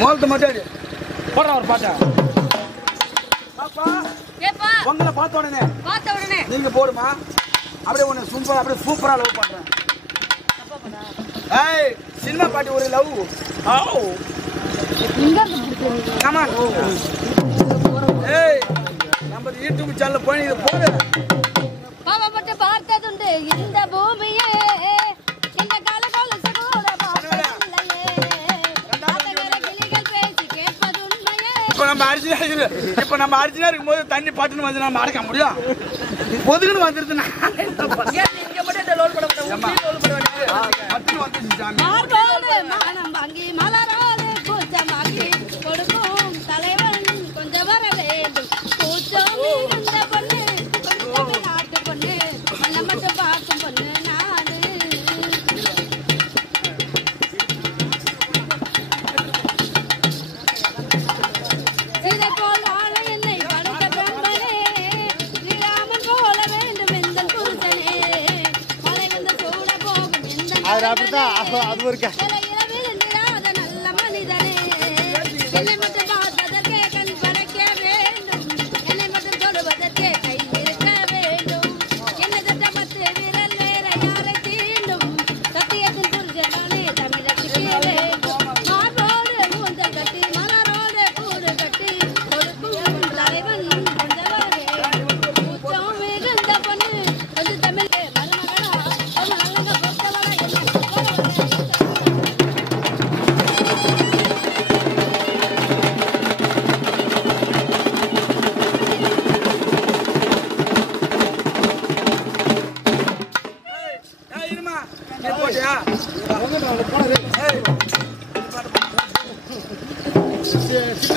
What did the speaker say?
மோளத்தை மட்டும் அடி போடுற ஒரு பாட்டா பாப்பா ஏப்பா உங்களை பார்த்த உடனே நீங்க போடுமா அப்படியே ஒன்று சூப்பரா அப்படியே சூப்பரா லவ் பண்றேன் ஏய் சினிமா பாட்டி ஒரு லவ் ஆமா ஏய் நம்ம யூடியூப் சேனல்ல போய் இது போடு பாவப்பட்டு பார்த்ததுண்டு இந்த பூமியே இந்த கால கொலுசு கூட பார்த்ததில்லையே காதகர கிளிகள் பேசி கேட்பது உண்மையே இப்ப நம்ம அர்ஜுனா இருக்கும்போது தண்ணி பட்டுன்னு வந்து நம்ம அடக்க முடியும் பொதுக்குன்னு வந்துருதுன்னா இங்க மட்டும் லோல் பண்ண மானம் வாங்கி மலரோடு கூச்சம் வாங்கி கொடுக்கும் தலைவன் கொஞ்சம் வர வேண்டும் கூச்சம் இருந்த பொண்ணு கொஞ்சம் நாட்டு பொண்ணு மண்ணை மட்டும் பார்க்கும் பொண்ணு நாடு இதை போல் வாழ என்னை படுத்த பிரம்மனே ஸ்ரீராமன் போல வேண்டும் எந்த புருஷனே மலை வந்து சூட போகும் எந்த அது ஒரு நல்ல மனிதனே என்னை மட்டும் பார்த்ததற்கே கண் பறக்க வேண்டும் என்னை மட்டும் சொல்லுவதற்கே கை இருக்க வேண்டும் என்னை தட்ட பத்து விரல் வேற யாரை தீண்டும் சத்தியத்தின் புரிஜனாலே தமிழத்துக்கே வேண்டும் மார்போடு ஊஞ்சல் கட்டி மலரோடு கூடு கட்டி கொடுக்கும் தலைவன் கொண்டவரே கூச்சம் மிகுந்த பொண்ணு கொஞ்சம் தமிழ் மருமகளா ஒரு நல்லங்க பொறுத்தவளா என்ன இருமா நீ போட்டியா